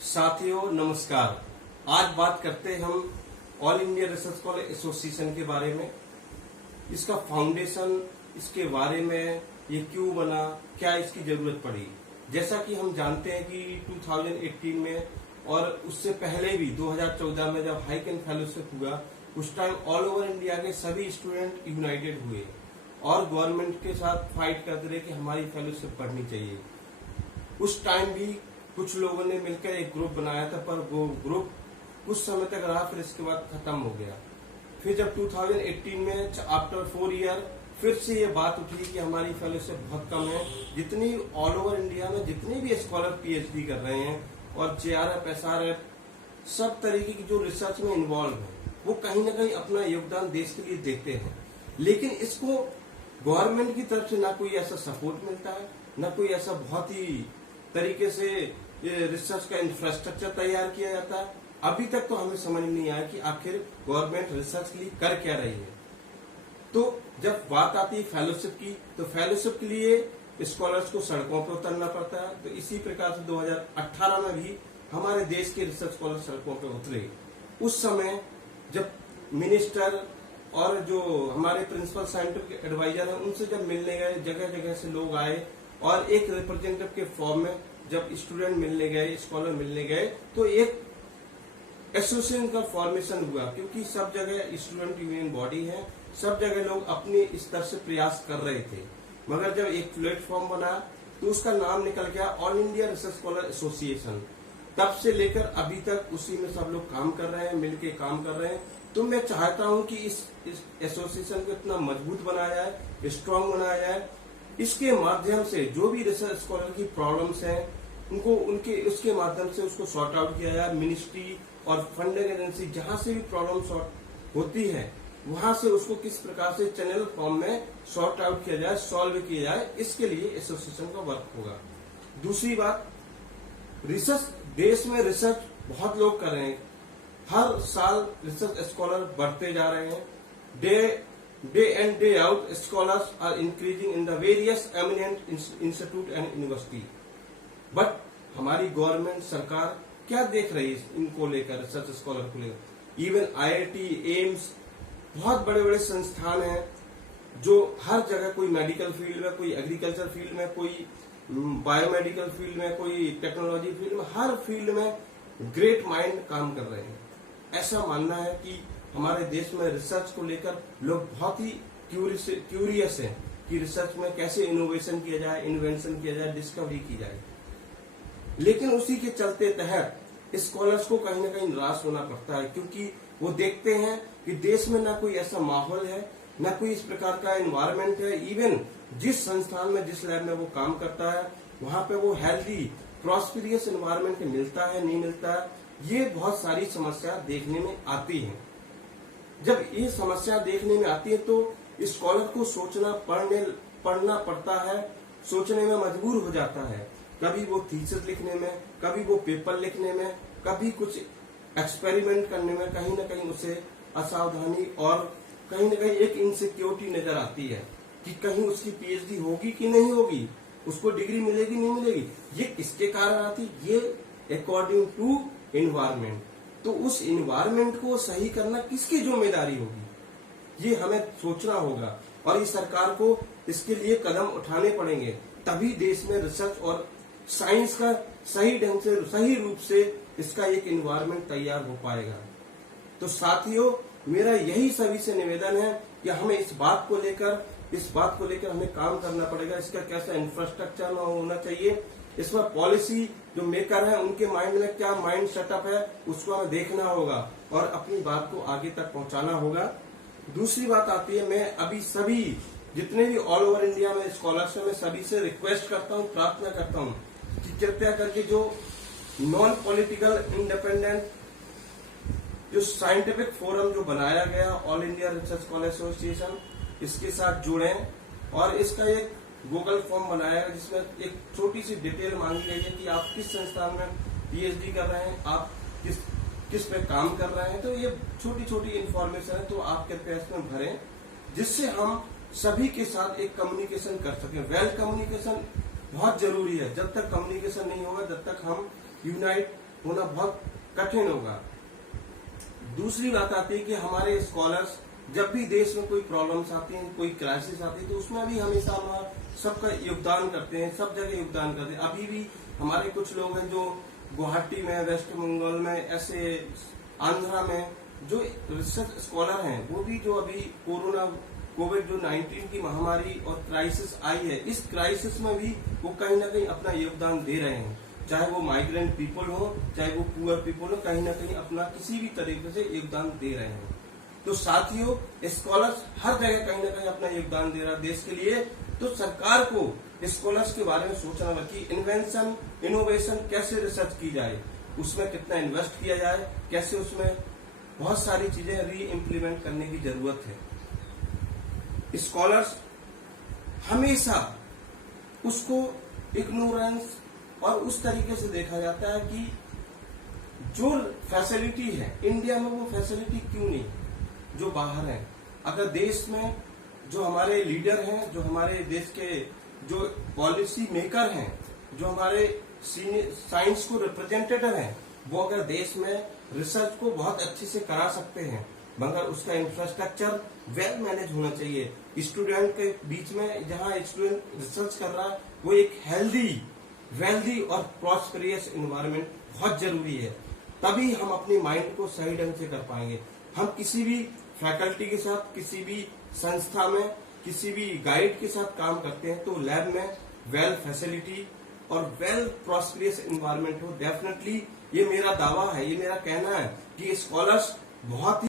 साथियों नमस्कार। आज बात करते हैं हम all India research scholar association के बारे में, इसका फाउंडेशन, इसके बारे में ये क्यों बना, क्या इसकी जरूरत पड़ी। जैसा कि हम जानते हैं कि 2018 में और उससे पहले भी 2014 में जब हाइक एंड फेलोशिप हुआ, उस टाइम ऑल ओवर इंडिया के सभी स्टूडेंट यूनाइटेड हुए और गवर्नमेंट के साथ फाइट करते रहे कि हमारी फेलोशिप बढ़नी चाहिए। उस टाइम भी कुछ लोगों ने मिलकर एक ग्रुप बनाया था, पर वो ग्रुप कुछ समय तक रहा, फिर इसके बाद खत्म हो गया। फिर जब 2018 में आफ्टर 4 ईयर फिर से ये बात उठी कि हमारी फेलोशिप बहुत कम है। जितनी ऑल ओवर इंडिया में जितने भी स्कॉलर पीएचडी कर रहे हैं और जेआरएफ, एसआरएफ, सब तरीके की जो रिसर्च में इन्वॉल्व है, वो कहीं ना कहीं अपना योगदान देश के लिए देते हैं, लेकिन इसको गवर्नमेंट की तरफ से ना कोई ऐसा सपोर्ट मिलता है, ना कोई ऐसा बहुत ही तरीके से ये रिसर्च का इंफ्रास्ट्रक्चर तैयार किया जाता है। अभी तक तो हमें समझ नहीं आया कि आखिर गवर्नमेंट रिसर्च के लिए कर क्या रही है। तो जब बात आती है फेलोशिप की, तो फेलोशिप के लिए स्कॉलर्स को सड़कों पर उतरना पड़ता है। तो इसी प्रकार से 2018 में भी हमारे देश के रिसर्च स्कॉलर सड़कों पर उतरे। उस समय जब मिनिस्टर और जो हमारे प्रिंसिपल साइंटिफिक एडवाइजर है, उनसे जब मिलने गए, जगह जगह से लोग आए और एक रिप्रेजेंटेटिव के फॉर्म में जब स्टूडेंट मिलने गए, स्कॉलर मिलने गए, तो एक एसोसिएशन का फॉर्मेशन हुआ। क्योंकि सब जगह स्टूडेंट यूनियन बॉडी है, सब जगह लोग अपने स्तर से प्रयास कर रहे थे, मगर जब एक प्लेटफॉर्म बना तो उसका नाम निकल गया all India research scholar association. तब से लेकर अभी तक उसी में सब लोग काम कर रहे हैं, मिलके काम कर रहे हैं। तो मैं चाहता हूं कि इस एसोसिएशन को इतना मजबूत बनाया जाए, स्ट्रांग बनाया जाए। इसके माध्यम से जो भी रिसर्च स्कॉलर की प्रॉब्लम्स हैं, उनको उसके माध्यम से उसको सॉर्ट आउट किया जाए। मिनिस्ट्री और फंडिंग एजेंसी जहां से भी प्रॉब्लम सॉर्ट होती है, वहां से उसको किस प्रकार से चैनल फॉर्म में सॉर्ट आउट किया जाए, सॉल्व किया जाए, इसके लिए एसोसिएशन का वर्क होगा। दूसरी बात, रिसर्च, देश में रिसर्च बहुत लोग कर रहे हैं। हर साल रिसर्च स्कॉलर बढ़ते जा रहे हैं। Day and day out scholars are increasing in the various eminent institute and university. But हमारी गवर्नमेंट, सरकार क्या देख रही है इनको लेकर, रिसर्च स्कॉलर को लेकर। इवन आईआईटी, एम्स, बहुत बड़े बड़े संस्थान हैं जो हर जगह, कोई मेडिकल फील्ड में, कोई एग्रीकल्चर फील्ड में, कोई बायोमेडिकल फील्ड में, कोई टेक्नोलॉजी फील्ड में, हर फील्ड में ग्रेट माइंड काम कर रहे हैं। ऐसा मानना है कि हमारे देश में रिसर्च को लेकर लोग बहुत ही क्यूरियस हैं कि रिसर्च में कैसे इनोवेशन किया जाए, इन्वेंशन किया जाए, डिस्कवरी की जाए। लेकिन उसी के चलते तहत स्कॉलर्स को कहीं ना कहीं निराश होना पड़ता है, क्योंकि वो देखते हैं कि देश में ना कोई ऐसा माहौल है, ना कोई इस प्रकार का एनवायरनमेंट है। इवन जिस संस्थान में, जिस लैब में वो काम करता है, वहां पे वो हेल्दी प्रॉस्पेरियस एनवायरनमेंट मिलता है, नहीं मिलता है, ये बहुत सारी समस्या देखने में आती है। जब ये समस्या देखने में आती है तो स्कॉलर को सोचना, पढ़ना पड़ता है, सोचने में मजबूर हो जाता है। कभी वो थीसिस लिखने में, कभी वो पेपर लिखने में, कभी कुछ एक्सपेरिमेंट करने में कहीं ना कहीं उसे असावधानी और कहीं ना कहीं एक इनसिक्योरिटी नजर आती है कि कहीं उसकी पीएचडी होगी कि नहीं होगी, उसको डिग्री मिलेगी नहीं मिलेगी। ये किसके कारण आती? ये अकॉर्डिंग टू एनवायरमेंट। तो उस एनवायरमेंट को सही करना किसकी जिम्मेदारी होगी, ये हमें सोचना होगा और इस सरकार को इसके लिए कदम उठाने पड़ेंगे। तभी देश में रिसर्च और साइंस का सही ढंग से, सही रूप से इसका एक एनवायरमेंट तैयार हो पाएगा। तो साथियों, मेरा यही सभी से निवेदन है कि हमें इस बात को लेकर हमें काम करना पड़ेगा। इसका कैसा इंफ्रास्ट्रक्चर होना चाहिए, इसमें पॉलिसी जो मेकर है उनके माइंड में क्या माइंड सेटअप है, उसको हमें देखना होगा और अपनी बात को आगे तक पहुंचाना होगा। दूसरी बात आती है, मैं अभी सभी जितने भी ऑल ओवर इंडिया में स्कॉलर्स हैं, मैं सभी से रिक्वेस्ट करता हूं, प्रार्थना करता हूं कि कृपया करके जो नॉन पॉलिटिकल इंडिपेंडेंट जो साइंटिफिक फोरम जो बनाया गया all India research scholar association, इसके साथ जुड़ें और इसका एक गूगल फॉर्म बनाया है जिसमें एक छोटी सी डिटेल मांगी गई है कि आप किस संस्थान में पीएचडी कर रहे हैं, आप किस पे काम कर रहे हैं। तो ये छोटी छोटी इन्फॉर्मेशन है, तो आप कृपया इसमें भरें, जिससे हम सभी के साथ एक कम्युनिकेशन कर सकें। वेल कम्युनिकेशन बहुत जरूरी है। जब तक कम्युनिकेशन नहीं होगा, जब तक हम यूनाइट होना बहुत कठिन होगा। दूसरी बात आती है कि हमारे स्कॉलर्स जब भी देश में कोई प्रॉब्लम्स आती हैं, कोई क्राइसिस आती है, तो उसमें भी हमेशा हमारा सबका योगदान करते हैं, सब जगह योगदान करते हैं। अभी भी हमारे कुछ लोग हैं जो गुवाहाटी में, वेस्ट बंगाल में, ऐसे आंध्रा में जो रिसर्च स्कॉलर हैं, वो भी जो अभी कोविड-19 की महामारी और क्राइसिस आई है, इस क्राइसिस में भी वो कहीं ना कहीं अपना योगदान दे रहे हैं। चाहे वो माइग्रेंट पीपल हो, चाहे वो पुअर पीपल हो, कहीं ना कहीं अपना किसी भी तरीके से योगदान दे रहे हैं। तो साथियों, स्कॉलर्स हर जगह कहीं ना कहीं अपना योगदान दे रहा है देश के लिए। तो सरकार को स्कॉलर्स के बारे में सोचना होगा कि इन्वेंशन, इनोवेशन कैसे रिसर्च की जाए, उसमें कितना इन्वेस्ट किया जाए, कैसे उसमें बहुत सारी चीजें री इम्प्लीमेंट करने की जरूरत है। स्कॉलर्स हमेशा उसको इग्नोरेंस और उस तरीके से देखा जाता है कि जो फैसिलिटी है इंडिया में, वो फैसिलिटी क्यों नहीं जो बाहर है। अगर देश में जो हमारे लीडर हैं, जो हमारे देश के जो पॉलिसी मेकर हैं, जो हमारे साइंस को रिप्रेजेंटेटिव हैं, वो अगर देश में रिसर्च को बहुत अच्छे से करा सकते हैं, मगर उसका इंफ्रास्ट्रक्चर वेल मैनेज होना चाहिए। स्टूडेंट के बीच में जहां स्टूडेंट रिसर्च कर रहा है, वो एक हेल्दी, वेल्दी और प्रॉस्पेरियस एनवायरनमेंट बहुत जरूरी है। तभी हम अपनी माइंड को सही ढंग से कर पाएंगे। हम किसी भी फैकल्टी के साथ, किसी भी संस्था में, किसी भी गाइड के साथ काम करते हैं, तो लैब में वेल फैसिलिटी और वेल प्रॉस्पेरियस एनवायरनमेंट हो। डेफिनेटली ये मेरा दावा है, ये मेरा कहना है कि स्कॉलर्स बहुत ही